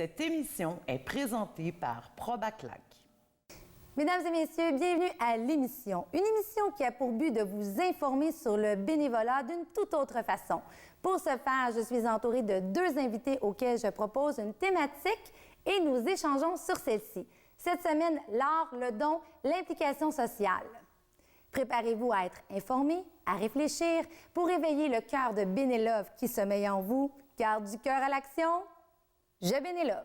Cette émission est présentée par Probaclac. Mesdames et messieurs, bienvenue à l'émission. Une émission qui a pour but de vous informer sur le bénévolat d'une toute autre façon. Pour ce faire, je suis entourée de deux invités auxquels je propose une thématique et nous échangeons sur celle-ci. Cette semaine, l'art, le don, l'implication sociale. Préparez-vous à être informés, à réfléchir pour éveiller le cœur de Bénélove qui sommeille en vous, car du cœur à l'action, je Bénélove.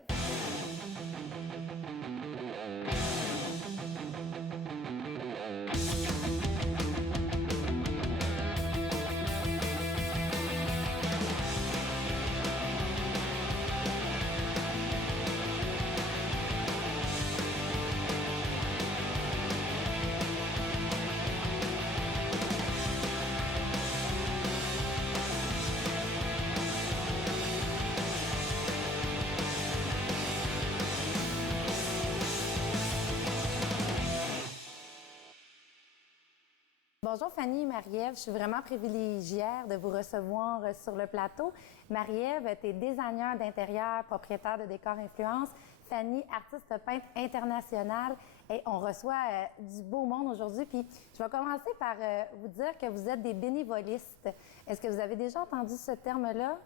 Bonjour Fanny et Marie-Ève, je suis vraiment privilégiée de vous recevoir sur le plateau. Marie-Ève, tu es designer d'intérieur, propriétaire de Décor Influence. Fanny, artiste peintre internationale. Et on reçoit du beau monde aujourd'hui. Puis je vais commencer par vous dire que vous êtes des bénévolistes. Est-ce que vous avez déjà entendu ce terme-là?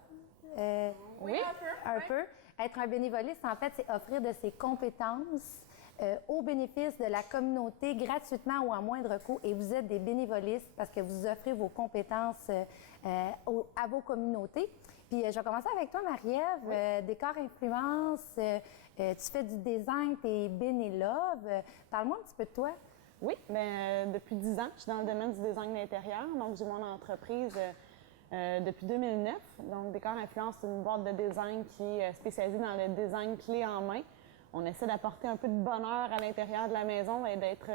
Oui, un peu. Être un bénévoliste, en fait, c'est offrir de ses compétences au bénéfice de la communauté gratuitement ou à moindre coût. Et vous êtes des bénévolistes parce que vous offrez vos compétences à vos communautés. Puis je vais commencer avec toi, Marie-Ève. Oui. Décor Influence, tu fais du design, tu es Bénélove. Parle-moi un petit peu de toi. Oui, bien, depuis 10 ans, je suis dans le domaine du design d'intérieur. Donc, j'ai mon entreprise depuis 2009. Donc, Décor Influence, c'est une boîte de design qui est spécialisée dans le design clé en main. On essaie d'apporter un peu de bonheur à l'intérieur de la maison et d'être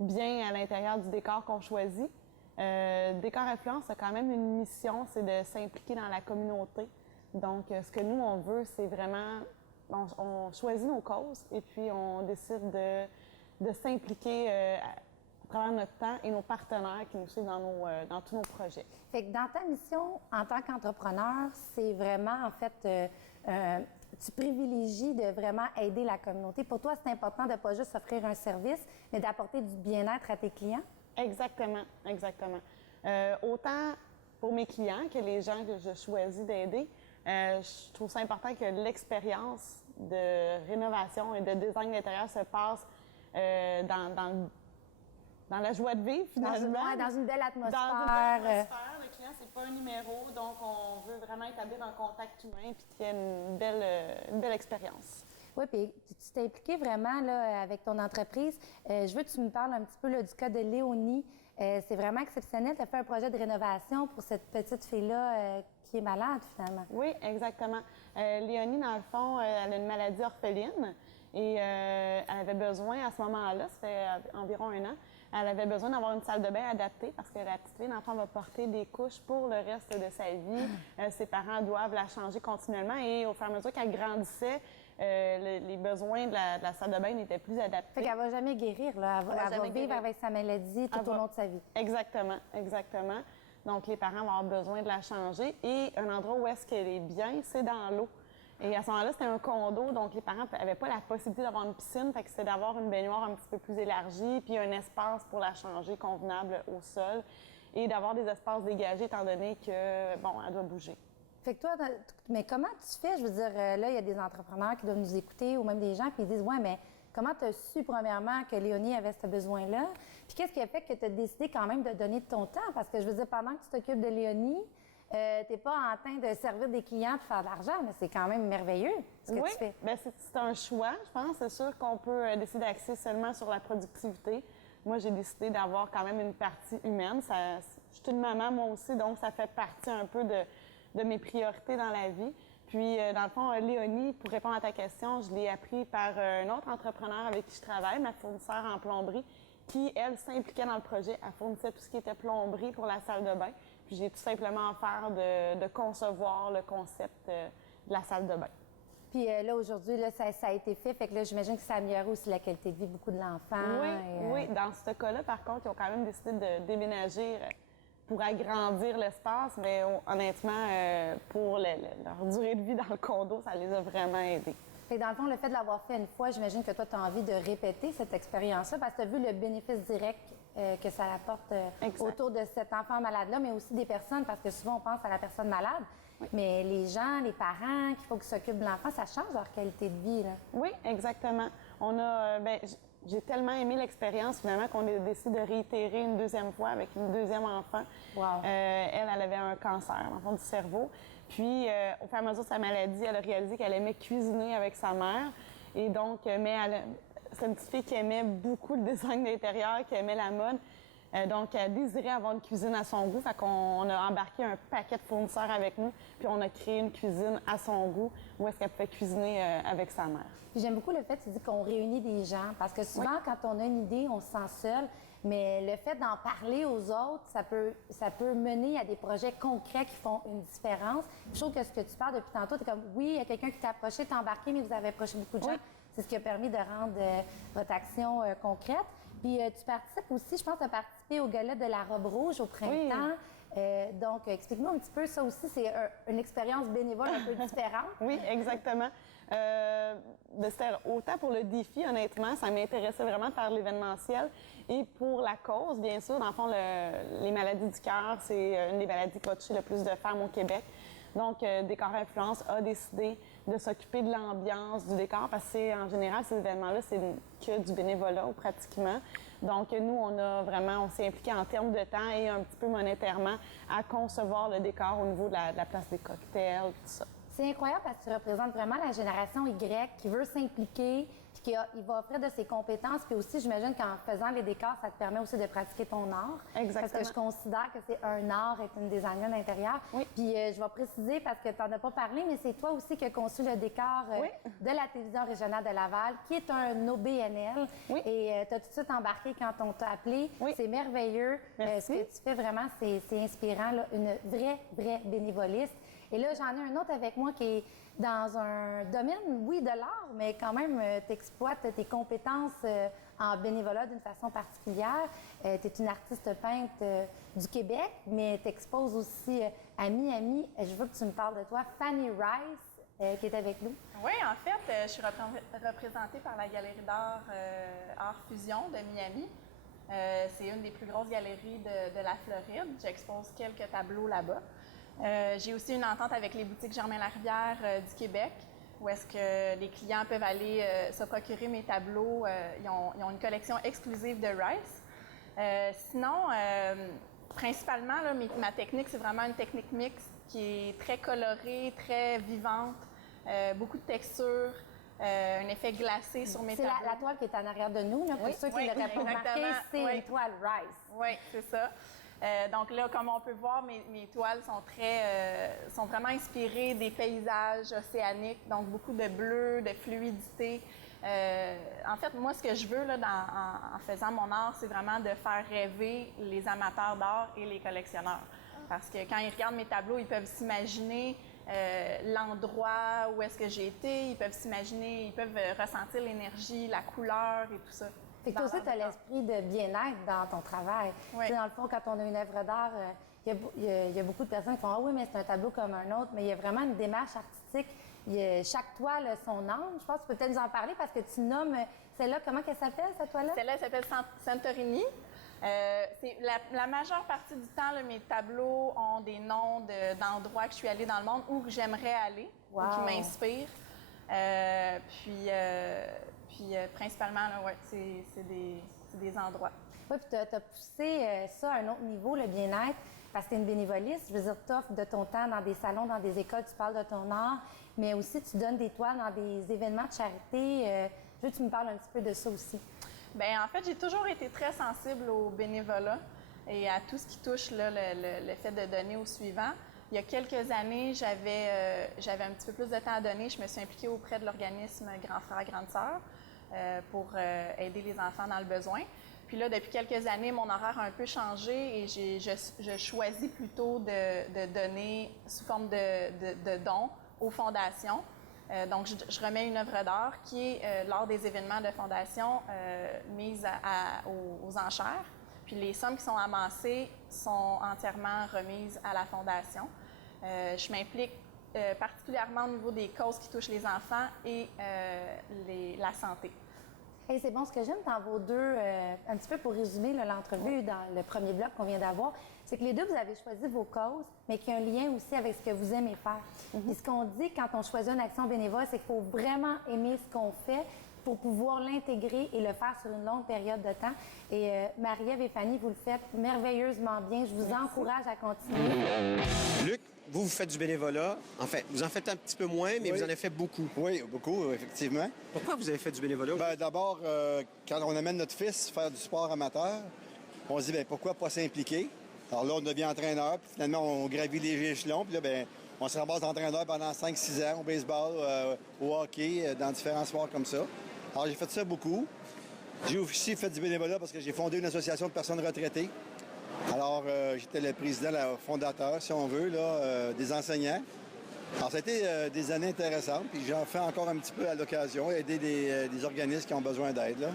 bien à l'intérieur du décor qu'on choisit. Décor Influence a quand même une mission, c'est de s'impliquer dans la communauté. Donc, ce que nous, on veut, c'est vraiment... On choisit nos causes et puis on décide de s'impliquer à travers notre temps et nos partenaires qui nous suivent dans tous nos projets. Fait que dans ta mission en tant qu'entrepreneur, c'est vraiment, en fait, tu privilégies de vraiment aider la communauté. Pour toi, c'est important de ne pas juste offrir un service, mais d'apporter du bien-être à tes clients? Exactement, exactement. Autant pour mes clients que les gens que je choisis d'aider, je trouve ça important que l'expérience de rénovation et de design d'intérieur se passe dans la joie de vivre, finalement. Dans une belle atmosphère. Dans une belle atmosphère. Le client, c'est pas un numéro, donc on veut vraiment établir un contact humain puis qu'il y ait une belle expérience. Oui, puis tu t'es impliqué vraiment là, avec ton entreprise. Je veux que tu me parles un petit peu là, du cas de Léonie. C'est vraiment exceptionnel. Tu as fait un projet de rénovation pour cette petite fille-là qui est malade, finalement. Oui, exactement. Léonie, dans le fond, elle a une maladie orpheline et elle avait besoin, à ce moment-là, ça fait environ 1 an, elle avait besoin d'avoir une salle de bain adaptée parce que la petite fille, l'enfant, va porter des couches pour le reste de sa vie. Ses parents doivent la changer continuellement et au fur et à mesure qu'elle grandissait, les besoins de la salle de bain n'étaient plus adaptés. Fait qu'elle va jamais guérir, là. Elle va vivre avec sa maladie tout au long de sa vie. Exactement, exactement. Donc, les parents vont avoir besoin de la changer. Et un endroit où est-ce qu'elle est bien, c'est dans l'eau. Et à ce moment-là, c'était un condo, donc les parents n'avaient pas la possibilité d'avoir une piscine. Fait que c'était d'avoir une baignoire un petit peu plus élargie, puis un espace pour la changer convenable au sol. Et d'avoir des espaces dégagés, étant donné que, bon, elle doit bouger. Fait que toi, mais comment tu fais? Je veux dire, là, il y a des entrepreneurs qui doivent nous écouter ou même des gens qui disent, ouais, mais comment tu as su, premièrement, que Léonie avait ce besoin-là? Puis qu'est-ce qui a fait que tu as décidé quand même de donner de ton temps? Parce que je veux dire, pendant que tu t'occupes de Léonie, tu n'es pas en train de servir des clients pour faire de l'argent, mais c'est quand même merveilleux ce que tu fais. Bien, c'est un choix, je pense. C'est sûr qu'on peut décider d'axer seulement sur la productivité. Moi, j'ai décidé d'avoir quand même une partie humaine. Je suis une maman, moi aussi, donc ça fait partie un peu de mes priorités dans la vie. Puis, dans le fond, Léonie, pour répondre à ta question, je l'ai appris par un autre entrepreneur avec qui je travaille, ma fournisseur en plomberie, qui, elle, s'impliquait dans le projet. Elle fournissait tout ce qui était plomberie pour la salle de bain. Puis, j'ai tout simplement affaire de concevoir le concept de la salle de bain. Puis là, aujourd'hui, là, ça a été fait. Fait que là, j'imagine que ça améliore aussi la qualité de vie beaucoup de l'enfant. Oui, oui. Dans ce cas-là, par contre, ils ont quand même décidé de déménager pour agrandir l'espace, mais honnêtement, pour leur durée de vie dans le condo, ça les a vraiment aidés. Et dans le fond, le fait de l'avoir fait une fois, j'imagine que toi, tu as envie de répéter cette expérience-là parce que tu as vu le bénéfice direct que ça apporte autour de cet enfant malade-là, mais aussi des personnes, parce que souvent, on pense à la personne malade, mais les gens, les parents, qu'il faut qu'ils s'occupent de l'enfant, ça change leur qualité de vie, là. Oui, exactement. J'ai tellement aimé l'expérience, finalement, qu'on a décidé de réitérer une deuxième fois avec une deuxième enfant. Wow. Elle avait un cancer, dans le fond, du cerveau. Puis, au fur et à mesure de sa maladie, elle a réalisé qu'elle aimait cuisiner avec sa mère. Et donc, c'est une petite fille qui aimait beaucoup le design d'intérieur, qui aimait la mode. Donc, elle désirait avoir une cuisine à son goût. Fait qu'on a embarqué un paquet de fournisseurs avec nous, puis on a créé une cuisine à son goût où est-ce qu'elle pouvait cuisiner avec sa mère. Puis j'aime beaucoup le fait, tu dis qu'on réunit des gens, parce que souvent, quand on a une idée, on se sent seul, mais le fait d'en parler aux autres, ça peut mener à des projets concrets qui font une différence. Je trouve que ce que tu parles depuis tantôt, tu es comme, oui, il y a quelqu'un qui t'a approché, t'as embarqué, mais vous avez approché beaucoup de gens. C'est ce qui a permis de rendre votre action concrète. Puis tu participes aussi, je pense, à participer au gala de la robe rouge au printemps. Donc, explique-moi un petit peu, ça aussi, c'est une expérience bénévole un peu différente. Oui, exactement. C'était autant pour le défi, honnêtement, ça m'intéressait vraiment de faire l'événementiel. Et pour la cause, bien sûr, dans le fond, les maladies du cœur, c'est une des maladies qui va toucher le plus de femmes au Québec. Donc, Décor Influence a décidé de s'occuper de l'ambiance du décor parce que, en général, ces événements-là, c'est que du bénévolat, ou pratiquement. Donc, nous, on s'est impliqués en termes de temps et un petit peu monétairement à concevoir le décor au niveau de la place des cocktails, tout ça. C'est incroyable parce que tu représentes vraiment la génération Y qui veut s'impliquer, puis il va offrir de ses compétences. Puis aussi, j'imagine qu'en faisant les décors, ça te permet aussi de pratiquer ton art. Exactement. Parce que je considère que c'est un art être une designer d'intérieur. Oui. Puis je vais préciser, parce que tu n'en as pas parlé, mais c'est toi aussi qui as conçu le décor de la télévision régionale de Laval, qui est un OBNL. Oui. Et tu as tout de suite embarqué quand on t'a appelé. Oui. C'est merveilleux. Merci. Ce que tu fais vraiment, c'est inspirant, là, une vraie bénévoliste. Et là, j'en ai un autre avec moi qui est dans un domaine, oui, de l'art, mais quand même, tu exploites tes compétences en bénévolat d'une façon particulière. Tu es une artiste peintre du Québec, mais tu exposes aussi à Miami. Je veux que tu me parles de toi, Fanny Rice, qui est avec nous. Oui, en fait, je suis représentée par la Galerie d'art Art Fusion de Miami. C'est une des plus grosses galeries de la Floride. J'expose quelques tableaux là-bas. J'ai aussi une entente avec les boutiques Germain-Larivière du Québec, où est-ce que les clients peuvent aller se procurer mes tableaux. Ils ont une collection exclusive de Rice. Sinon, principalement, là, ma technique, c'est vraiment une technique mixte qui est très colorée, très vivante, beaucoup de texture, un effet glacé sur mes tableaux. C'est la toile qui est en arrière de nous, là, pour ceux qui l'auraient pas remarqué, c'est une toile Rice. Oui, c'est ça. Donc là, comme on peut voir, mes toiles sont vraiment inspirées des paysages océaniques, donc beaucoup de bleu, de fluidité. En fait, moi, ce que je veux là, en faisant mon art, c'est vraiment de faire rêver les amateurs d'art et les collectionneurs. Parce que quand ils regardent mes tableaux, ils peuvent s'imaginer l'endroit où est-ce que j'ai été, ils peuvent ressentir l'énergie, la couleur et tout ça. Fait que toi aussi, tu as l'esprit de bien-être dans ton travail. Oui. Tu sais, dans le fond, quand on a une œuvre d'art, il y a beaucoup de personnes qui font « Ah oui, mais c'est un tableau comme un autre », mais il y a vraiment une démarche artistique. Chaque toile a son âme. Je pense que tu peux peut-être nous en parler parce que tu nommes celle-là, comment elle s'appelle, cette toile-là? Celle-là, elle s'appelle Santorini. C'est la majeure partie du temps, là, mes tableaux ont des noms d'endroits que je suis allée dans le monde ou que j'aimerais aller, ou qui m'inspirent. Puis principalement, là, ouais, c'est des endroits. Oui, puis tu as poussé ça à un autre niveau, le bien-être, parce que tu es une bénévoliste. Je veux dire, tu offres de ton temps dans des salons, dans des écoles, tu parles de ton art, mais aussi tu donnes des toiles dans des événements de charité. Je veux que tu me parles un petit peu de ça aussi. Bien, en fait, j'ai toujours été très sensible au bénévolat et à tout ce qui touche là, le fait de donner au suivant. Il y a quelques années, j'avais un petit peu plus de temps à donner. Je me suis impliquée auprès de l'organisme Grand Frère, Grande Sœur pour aider les enfants dans le besoin. Puis là, depuis quelques années, mon horaire a un peu changé et je choisis plutôt de donner sous forme de dons aux fondations. Donc, je remets une œuvre d'art qui est, lors des événements de fondation, mise aux enchères. Puis les sommes qui sont amassées sont entièrement remises à la Fondation. Je m'implique particulièrement au niveau des causes qui touchent les enfants et la santé. Hey, c'est bon, ce que j'aime dans vos deux, un petit peu pour résumer l'entrevue dans le premier bloc qu'on vient d'avoir, c'est que les deux, vous avez choisi vos causes, mais qu'il y a un lien aussi avec ce que vous aimez faire. Puis ce qu'on dit quand on choisit une action bénévole, c'est qu'il faut vraiment aimer ce qu'on fait pour pouvoir l'intégrer et le faire sur une longue période de temps. Et Marie-Ève et Fanny, vous le faites merveilleusement bien. Je vous encourage à continuer. Luc, vous faites du bénévolat. En fait, vous en faites un petit peu moins, mais vous en avez fait beaucoup. Oui, beaucoup, effectivement. Pourquoi vous avez fait du bénévolat? Bien, d'abord, quand on amène notre fils faire du sport amateur, on se dit, bien, pourquoi pas s'impliquer? Alors là, on devient entraîneur, puis finalement, on gravit les échelons, puis là, bien, on se ramasse entraîneur pendant 5-6 ans au baseball, au hockey, dans différents sports comme ça. Alors, j'ai fait ça beaucoup. J'ai aussi fait du bénévolat parce que j'ai fondé une association de personnes retraitées. Alors, j'étais le président, le fondateur, si on veut, là, des enseignants. Alors, ça a été des années intéressantes, puis j'en fais encore un petit peu à l'occasion, aider des organismes qui ont besoin d'aide, là.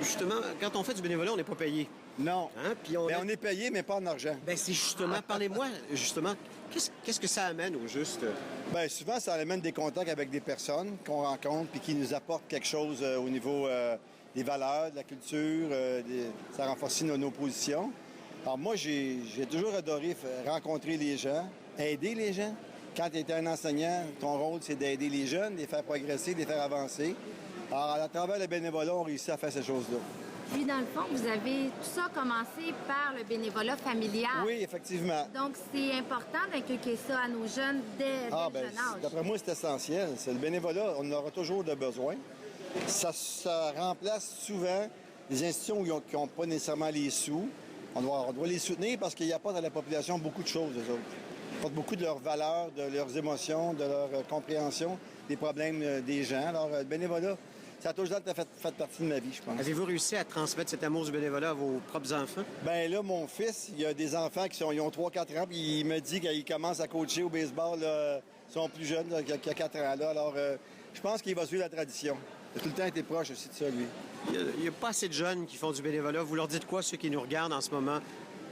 Justement, quand on fait du bénévolat, on n'est pas payé. Non. Hein? Puis Mais on est payé, mais pas en argent. Ben c'est justement, parlez-moi, justement, qu'est-ce que ça amène au juste? Bien, souvent, ça amène des contacts avec des personnes qu'on rencontre puis qui nous apportent quelque chose au niveau des valeurs, de la culture, ça renforce nos positions. Alors moi, j'ai toujours adoré rencontrer les gens, aider les gens. Quand tu es un enseignant, ton rôle, c'est d'aider les jeunes, de les faire progresser, de les faire avancer. Alors, à travers le bénévolat, on réussit à faire ces choses-là. Puis, dans le fond, vous avez tout ça commencé par le bénévolat familial. Oui, effectivement. Donc, c'est important d'inculquer ça à nos jeunes dès le jeune âge. D'après moi, c'est essentiel. C'est le bénévolat, on en aura toujours de besoin. Ça remplace souvent les institutions qui n'ont pas nécessairement les sous. On doit les soutenir parce qu'il n'y a pas dans la population beaucoup de choses, eux autres. Ils portent beaucoup de leurs valeurs, de leurs émotions, de leur compréhension des problèmes des gens. Alors, le bénévolat, ça a toujours fait partie de ma vie, je pense. Avez-vous réussi à transmettre cet amour du bénévolat à vos propres enfants? Bien là, mon fils, il y a des enfants ils ont 3-4 ans, puis il me dit qu'il commence à coacher au baseball, là, ils sont plus jeunes, là, qu'il a 4 ans. Là. Alors, je pense qu'il va suivre la tradition. Il a tout le temps été proche aussi de ça, lui. Il n'y a pas assez de jeunes qui font du bénévolat. Vous leur dites quoi, ceux qui nous regardent en ce moment?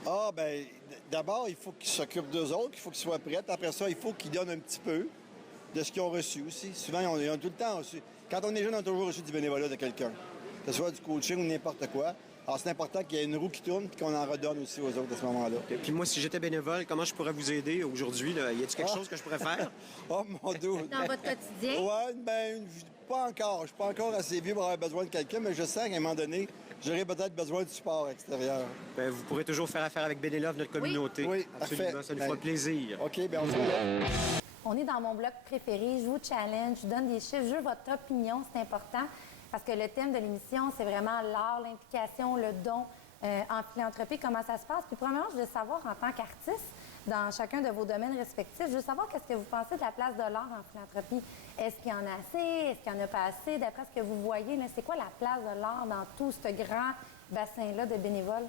Ah, bien, d'abord, il faut qu'ils s'occupent d'eux autres, il faut qu'ils soient prêts. Après ça, il faut qu'ils donnent un petit peu de ce qu'ils ont reçu aussi. Souvent, ils ont tout le temps reçu. Quand on est jeune, on a toujours reçu du bénévolat de quelqu'un, que ce soit du coaching ou n'importe quoi. Alors, c'est important qu'il y ait une roue qui tourne et qu'on en redonne aussi aux autres à ce moment-là. Okay. Puis moi, si j'étais bénévole, comment je pourrais vous aider aujourd'hui? Là? Y a-t-il quelque chose que je pourrais faire? Oh, mon Dieu! Dans votre quotidien? Oui, bien, pas encore. Je suis pas encore assez vieux pour avoir besoin de quelqu'un, mais je sens qu'à un moment donné, j'aurais peut-être besoin de support extérieur. Bien, vous pourrez toujours faire affaire avec Bénélove, notre communauté. Oui, absolument. parfait. Ça nous fera plaisir. OK, bien, on se voit. On est dans mon bloc préféré. Je vous challenge, je vous donne des chiffres. Je veux votre opinion, c'est important. Parce que le thème de l'émission, c'est vraiment l'art, l'implication, le don en philanthropie. Comment ça se passe? Puis premièrement, je veux savoir, en tant qu'artiste, dans chacun de vos domaines respectifs, je veux savoir qu'est-ce que vous pensez de la place de l'art en philanthropie. Est-ce qu'il y en a assez? Est-ce qu'il n'y en a pas assez? D'après ce que vous voyez, c'est quoi la place de l'art dans tout ce grand bassin-là de bénévoles?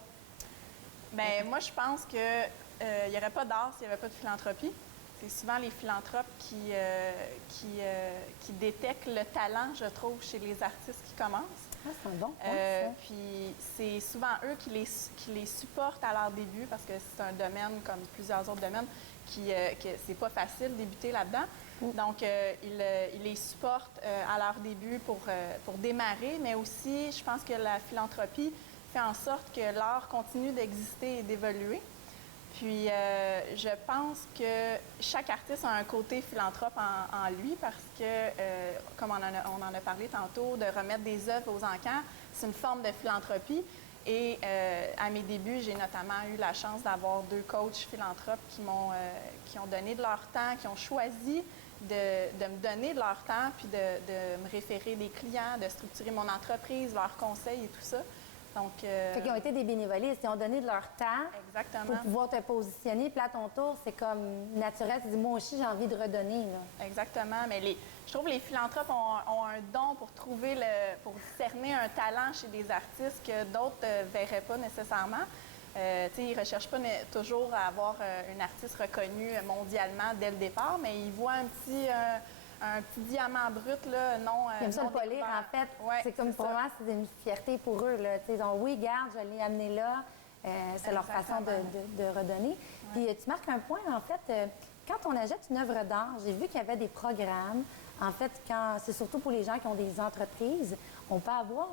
Bien, moi, je pense qu'il n'y aurait pas d'art s'il n'y avait pas de philanthropie. C'est souvent les philanthropes qui détectent le talent, je trouve, chez les artistes qui commencent. Ah, c'est un bon point, ça. Puis c'est souvent eux qui les supportent à leur début parce que c'est un domaine, comme plusieurs autres domaines, que c'est pas facile de débuter là-dedans. Donc, ils les supportent à leur début pour démarrer, mais aussi, je pense que la philanthropie fait en sorte que l'art continue d'exister et d'évoluer. Puis, je pense que chaque artiste a un côté philanthrope en lui parce que, comme on en a parlé tantôt, de remettre des œuvres aux enchères, c'est une forme de philanthropie. Et à mes débuts, j'ai notamment eu la chance d'avoir 2 coachs philanthropes qui ont donné de leur temps, qui ont choisi de me donner de leur temps, puis de me référer des clients, de structurer mon entreprise, leurs conseils et tout ça. Donc, Fait qu'ils ont été des bénévolistes, ils ont donné de leur temps pour pouvoir te positionner. Puis là, à ton tour, c'est comme naturel. Tu dis, moi aussi, j'ai envie de redonner. Là. Exactement. Mais je trouve que les philanthropes ont un don pour pour cerner un talent chez des artistes que d'autres ne verraient pas nécessairement. Ils ne recherchent pas toujours à avoir une artiste reconnue mondialement dès le départ, mais ils voient un petit diamant brut, là, non. Ils aiment ça le polir, en fait. Ouais, c'est comme pour moi, c'est une fierté pour eux. Là. Ils ont, oui, garde, je l'ai amené là. C'est leur façon de redonner. Puis tu marques un point, en fait, quand on achète une œuvre d'art, j'ai vu qu'il y avait des programmes. En fait, c'est surtout pour les gens qui ont des entreprises, on peut avoir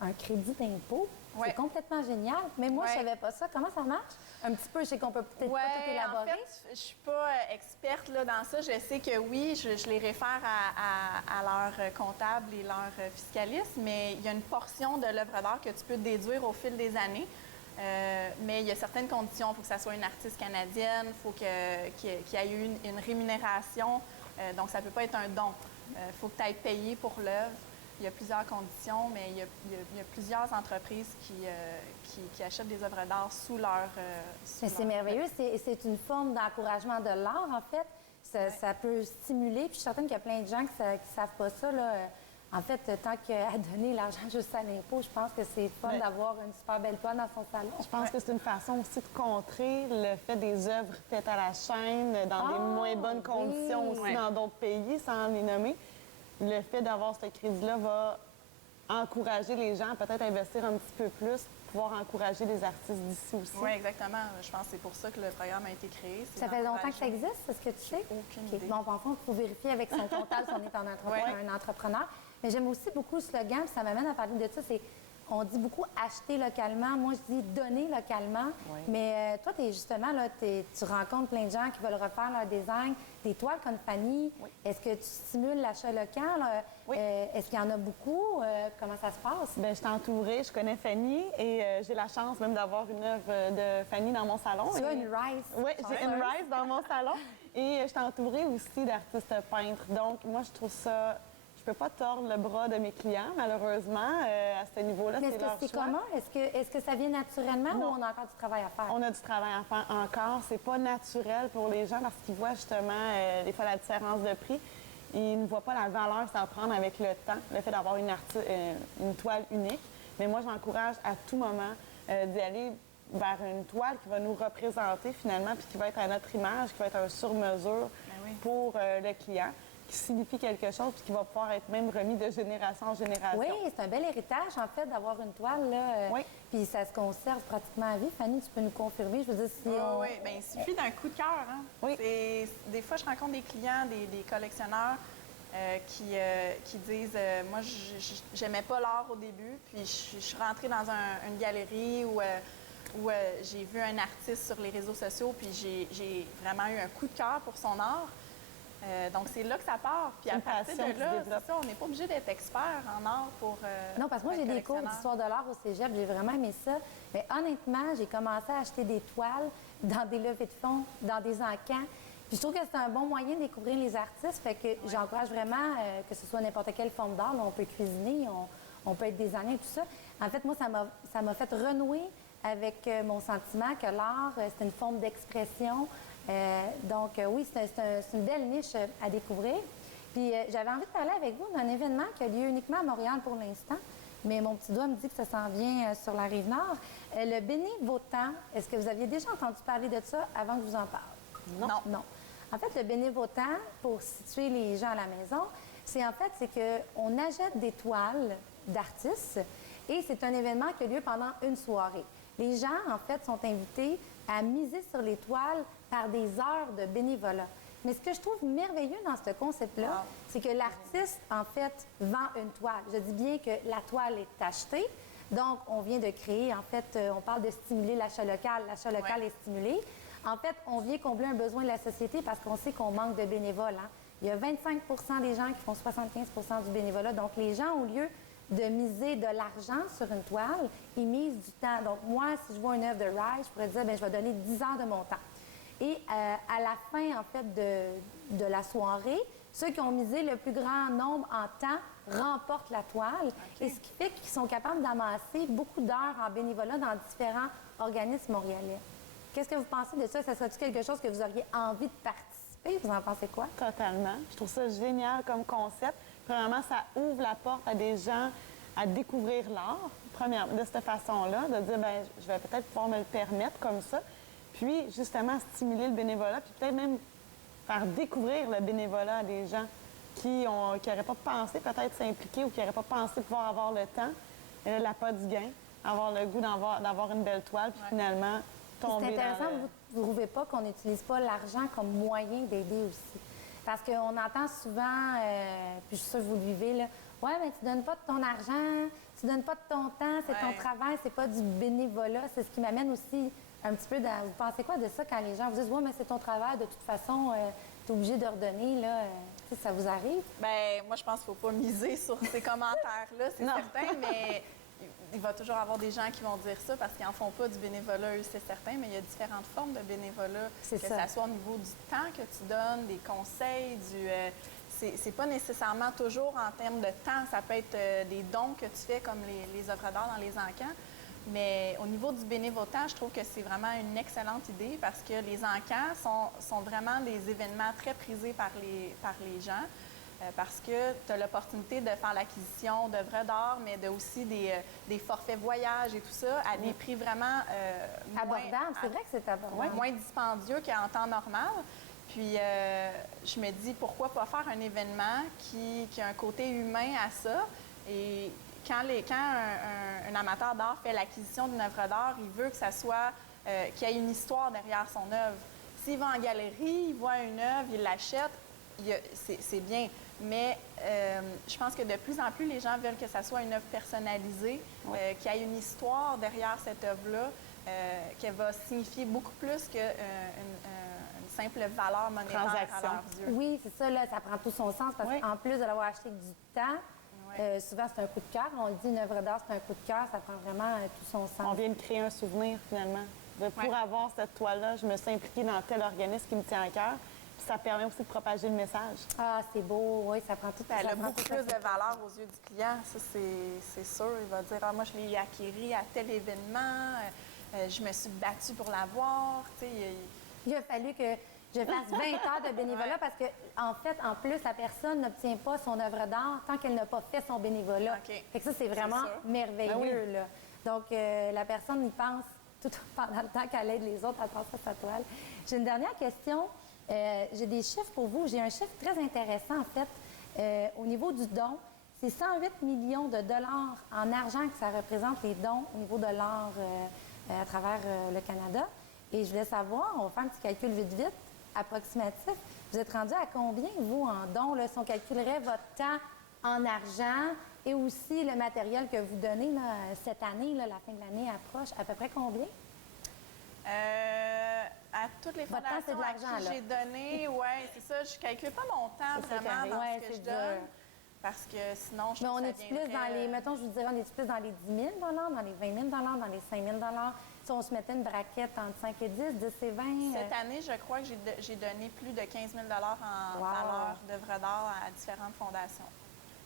un crédit d'impôt. Ouais. C'est complètement génial. Mais moi, je ne savais pas ça. Comment ça marche? Un petit peu, je sais qu'on peut peut-être pas tout élaborer. En fait, je ne suis pas experte là, dans ça. Je sais que oui, je les réfère à leur comptable et leur fiscaliste, mais il y a une portion de l'œuvre d'art que tu peux déduire au fil des années. Mais il y a certaines conditions. Il faut que ça soit une artiste canadienne, il faut qu'il y ait eu une rémunération. Donc, ça ne peut pas être un don. Il faut que tu ailles payer pour l'œuvre. Il y a plusieurs conditions, mais il y a plusieurs entreprises qui achètent des œuvres d'art sous leur... Mais c'est merveilleux. C'est une forme d'encouragement de l'art, en fait. Ça peut stimuler. Puis je suis certaine qu'il y a plein de gens qui ne savent pas ça, là. En fait, tant qu'à donner l'argent juste à l'impôt, je pense que c'est fun d'avoir une super belle toile dans son salon. Je pense que c'est une façon aussi de contrer le fait des œuvres faites à la chaîne, dans des moins bonnes conditions aussi dans d'autres pays, sans les nommer. Le fait d'avoir ce crédit-là va encourager les gens à peut-être investir un petit peu plus, pouvoir encourager les artistes d'ici aussi. Oui, exactement. Je pense que c'est pour ça que le programme a été créé. Ça fait longtemps que ça existe, est-ce que tu sais? Aucune idée. Bon, en fond, il faut vérifier avec son comptable si on est un entrepreneur. Mais j'aime aussi beaucoup le slogan, puis ça m'amène à parler de ça, c'est on dit beaucoup acheter localement. Moi, je dis donner localement. Oui. Mais toi, tu rencontres plein de gens qui veulent refaire leur design, des toiles Confani. Oui. Est-ce que tu stimules l'achat local? Oui. Est-ce qu'il y en a beaucoup? Comment ça se passe? Bien, je suis entourée. Je connais Fanny et j'ai la chance même d'avoir une œuvre de Fanny dans mon salon. Tu as une Rice? Oui, j'ai une Rice dans mon salon. Et je suis entourée aussi d'artistes peintres. Donc, moi, je trouve ça... Je ne peux pas tordre le bras de mes clients, malheureusement, à ce niveau-là. Mais est-ce que c'est comment? Est-ce que ça vient naturellement ou on a encore du travail à faire? On a du travail à faire encore. C'est pas naturel pour les gens parce qu'ils voient justement des fois la différence de prix. Ils ne voient pas la valeur que ça va prendre avec le temps, le fait d'avoir une toile unique. Mais moi, j'encourage à tout moment d'y aller vers une toile qui va nous représenter finalement, puis qui va être à notre image, qui va être un sur-mesure pour le client, qui signifie quelque chose puis qui va pouvoir être même remis de génération en génération. Oui, c'est un bel héritage, en fait, d'avoir une toile, là. Puis ça se conserve pratiquement à vie. Fanny, tu peux nous confirmer? Je veux dire, si Oui, bien, il suffit d'un coup de cœur, hein? Oui. Des fois, je rencontre des clients, des collectionneurs qui disent moi, j'aimais pas l'art au début, puis je suis rentrée dans une galerie où j'ai vu un artiste sur les réseaux sociaux, puis j'ai vraiment eu un coup de cœur pour son art. Donc, c'est là que ça part. Puis à partir de là, c'est ça, on n'est pas obligé d'être expert en art pour non, parce que moi, j'ai des cours d'histoire de l'art au cégep. J'ai vraiment aimé ça. Mais honnêtement, j'ai commencé à acheter des toiles dans des levées de fonds, dans des encans. Puis je trouve que c'est un bon moyen de découvrir les artistes. Fait que j'encourage vraiment que ce soit n'importe quelle forme d'art. On peut cuisiner, on peut être designer, tout ça. En fait, moi, ça m'a fait renouer avec mon sentiment que l'art, c'est une forme d'expression. Donc, oui, c'est une belle niche à découvrir. Puis, j'avais envie de parler avec vous d'un événement qui a lieu uniquement à Montréal pour l'instant, mais mon petit doigt me dit que ça s'en vient sur la Rive-Nord. Le Bénévotant, est-ce que vous aviez déjà entendu parler de ça avant que je vous en parle? Non. En fait, le Bénévotant, pour situer les gens à la maison, c'est qu'on achète des toiles d'artistes et c'est un événement qui a lieu pendant une soirée. Les gens, en fait, sont invités à miser sur les toiles par des heures de bénévolat. Mais ce que je trouve merveilleux dans ce concept-là, c'est que l'artiste, en fait, vend une toile. Je dis bien que la toile est achetée. Donc, on vient de créer, en fait, on parle de stimuler l'achat local. L'achat local est stimulé. En fait, on vient combler un besoin de la société parce qu'on sait qu'on manque de bénévoles. Hein? Il y a 25 des gens qui font 75 du bénévolat. Donc, les gens, au lieu de miser de l'argent sur une toile, ils misent du temps. Donc, moi, si je vois une œuvre de Rice, je pourrais dire, bien, je vais donner 10 heures de mon temps. Et à la fin, en fait, de la soirée, ceux qui ont misé le plus grand nombre en temps remportent la toile. Okay. Et ce qui fait qu'ils sont capables d'amasser beaucoup d'heures en bénévolat dans différents organismes montréalais. Qu'est-ce que vous pensez de ça? Ça serait-tu quelque chose que vous auriez envie de participer? Vous en pensez quoi? Totalement. Je trouve ça génial comme concept. Premièrement, ça ouvre la porte à des gens à découvrir l'art, de cette façon-là, de dire, bien, je vais peut-être pouvoir me le permettre comme ça. Puis, justement, stimuler le bénévolat, puis peut-être même faire découvrir le bénévolat à des gens qui n'auraient pas pensé peut-être s'impliquer ou qui n'auraient pas pensé pouvoir avoir le temps. Et là, l'appât du gain. avoir le goût d'avoir une belle toile, puis finalement tomber C'est intéressant, dans le... vous ne trouvez pas qu'on n'utilise pas l'argent comme moyen d'aider aussi? Parce qu'on entend souvent, puis je suis sûre que vous le vivez, là, « Ouais, mais tu donnes pas de ton argent, tu donnes pas de ton temps, c'est ton travail, c'est pas du bénévolat. » C'est ce qui m'amène aussi un petit peu dans... Vous pensez quoi de ça quand les gens vous disent « Ouais, mais c'est ton travail, de toute façon, tu es obligé de redonner, là. » Ça vous arrive? Bien, moi, je pense qu'il ne faut pas miser sur ces commentaires-là, c'est certain, mais il va toujours avoir des gens qui vont dire ça parce qu'ils n'en font pas du bénévolat, eux, c'est certain, mais il y a différentes formes de bénévolat. Que ça soit au niveau du temps que tu donnes, des conseils, c'est pas nécessairement toujours en termes de temps. Ça peut être des dons que tu fais comme les œuvres d'art dans les encans. Mais au niveau du bénévolat, je trouve que c'est vraiment une excellente idée parce que les encans sont vraiment des événements très prisés par les gens. Parce que tu as l'opportunité de faire l'acquisition d'œuvres d'art, mais aussi des forfaits voyages et tout ça à des prix vraiment abordable. C'est vrai que c'est abordable. Moins dispendieux qu'en temps normal. Puis je me dis, pourquoi pas faire un événement qui a un côté humain à ça? Et quand un amateur d'art fait l'acquisition d'une œuvre d'art, il veut que ça soit qu'il y ait une histoire derrière son œuvre. S'il va en galerie, il voit une œuvre, il l'achète, c'est bien. Mais je pense que de plus en plus, les gens veulent que ça soit une œuvre personnalisée, qu'il y ait une histoire derrière cette œuvre-là, qu'elle va signifier beaucoup plus qu'une simple valeur monétaire à leurs yeux. Oui, c'est ça, là, ça prend tout son sens parce qu'en plus de l'avoir acheté du temps, souvent c'est un coup de cœur. On dit une œuvre d'art, c'est un coup de cœur, ça prend vraiment tout son sens. On vient de créer un souvenir, finalement. Pour avoir cette toile-là, je me suis impliquée dans tel organisme qui me tient à cœur. Ça permet aussi de propager le message. Ah, c'est beau, oui, ça prend tout. Elle a beaucoup plus de valeur aux yeux du client, ça, c'est sûr. Il va dire, moi, je l'ai acquéri à tel événement, je me suis battue pour l'avoir. Il a fallu que je fasse 20 heures de bénévolat parce que, en fait, en plus, la personne n'obtient pas son œuvre d'art tant qu'elle n'a pas fait son bénévolat. Fait que ça, c'est vraiment merveilleux, là. Donc, la personne y pense tout pendant le temps qu'elle aide les autres à penser à sa toile. J'ai une dernière question. J'ai des chiffres pour vous. J'ai un chiffre très intéressant, en fait. Au niveau du don, c'est 108 millions de dollars en argent que ça représente les dons au niveau de l'art à travers le Canada. Et je voulais savoir, on va faire un petit calcul vite, approximatif. Vous êtes rendu à combien, vous, en dons? Là, si on calculerait votre temps en argent et aussi le matériel que vous donnez là, cette année, là, la fin de l'année approche, à peu près combien? À toutes les Votre temps, c'est fondations de à l'argent, qui là. j'ai donné, oui, c'est ça. Je ne calcule pas mon temps vraiment dans ce que je donne. Parce que sinon, je Mais trouve on que est ça plus viendrait... dans les, mettons, je vous dirais, on est plus dans les 10 000 dans les 20 000 dans les 5 000 si on se mettait une braquette entre 5 et 10, 10 et 20. Cette année, je crois que j'ai donné plus de 15 000 en valeur d'œuvres d'art à différentes fondations.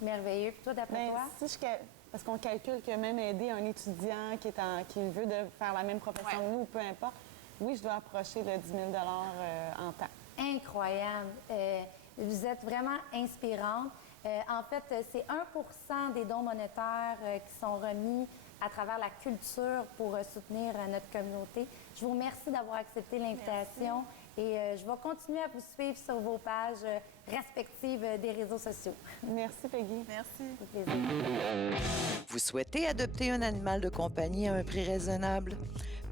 Merveilleux. Puis toi, d'après toi? Parce qu'on calcule que même aider un étudiant qui veut faire la même profession que nous, peu importe, oui, je dois approcher le 10 000 en temps. Incroyable. Vous êtes vraiment inspirante. En fait, c'est 1 des dons monétaires qui sont remis à travers la culture pour soutenir notre communauté. Je vous remercie d'avoir accepté l'invitation et je vais continuer à vous suivre sur vos pages respectives des réseaux sociaux. Merci, Peggy. Merci. Ça fait plaisir. Vous souhaitez adopter un animal de compagnie à un prix raisonnable?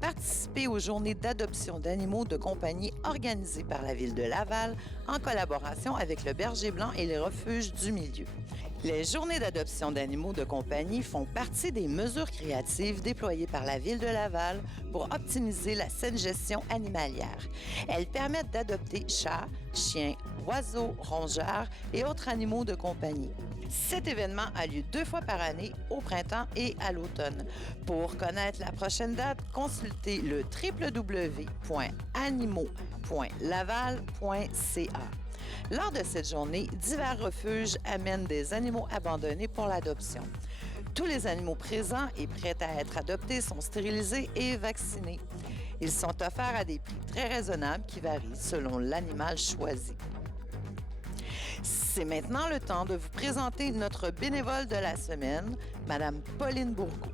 Participez aux journées d'adoption d'animaux de compagnie organisées par la Ville de Laval en collaboration avec le Berger Blanc et les refuges du milieu. Les journées d'adoption d'animaux de compagnie font partie des mesures créatives déployées par la Ville de Laval pour optimiser la saine gestion animalière. Elles permettent d'adopter chats, chiens, oiseaux, rongeurs et autres animaux de compagnie. Cet événement a lieu 2 fois par année, au printemps et à l'automne. Pour connaître la prochaine date, consultez le www.animaux.laval.ca. Lors de cette journée, divers refuges amènent des animaux abandonnés pour l'adoption. Tous les animaux présents et prêts à être adoptés sont stérilisés et vaccinés. Ils sont offerts à des prix très raisonnables qui varient selon l'animal choisi. C'est maintenant le temps de vous présenter notre bénévole de la semaine, Mme Pauline Bourgault.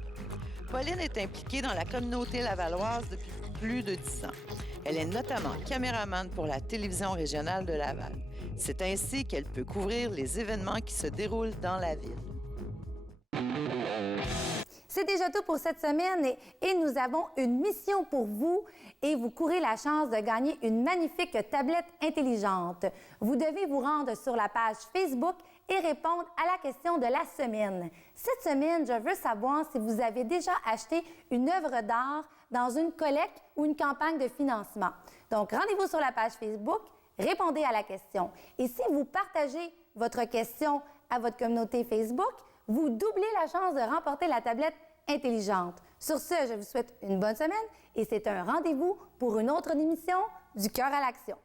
Pauline est impliquée dans la communauté lavalloise depuis plus de 10 ans. Elle est notamment caméraman pour la télévision régionale de Laval. C'est ainsi qu'elle peut couvrir les événements qui se déroulent dans la ville. C'est déjà tout pour cette semaine et nous avons une mission pour vous et vous courez la chance de gagner une magnifique tablette intelligente. Vous devez vous rendre sur la page Facebook et répondre à la question de la semaine. Cette semaine, je veux savoir si vous avez déjà acheté une œuvre d'art dans une collecte ou une campagne de financement. Donc, rendez-vous sur la page Facebook, répondez à la question. Et si vous partagez votre question à votre communauté Facebook, vous doublez la chance de remporter la tablette intelligente. Sur ce, je vous souhaite une bonne semaine et c'est un rendez-vous pour une autre émission du Cœur à l'action.